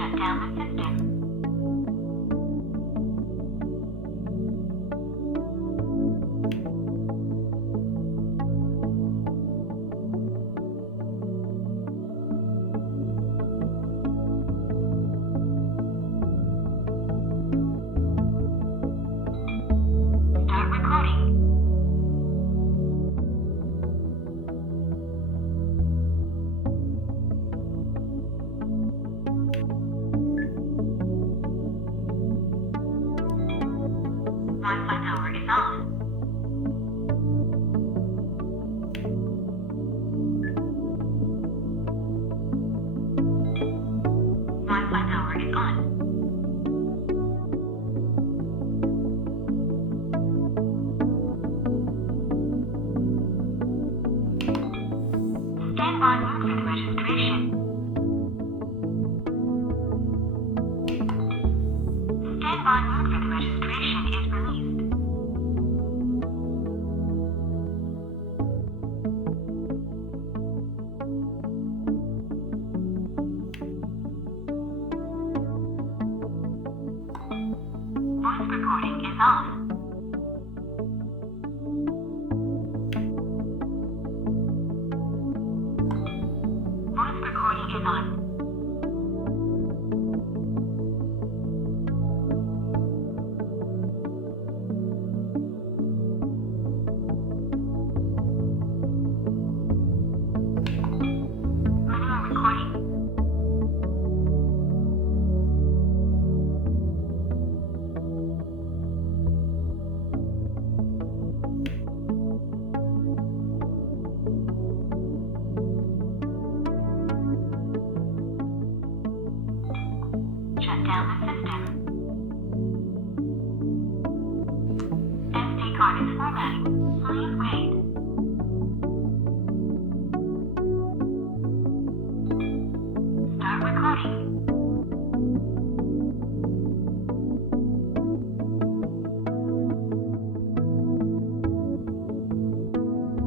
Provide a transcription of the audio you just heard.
Shut down the system. Start recording. Wi-Fi power is off. Wi-Fi power is on. Stand by for the registration. Standby mode for the registration is released. Voice recording is off. Voice recording is on. Manual recording. Shut down the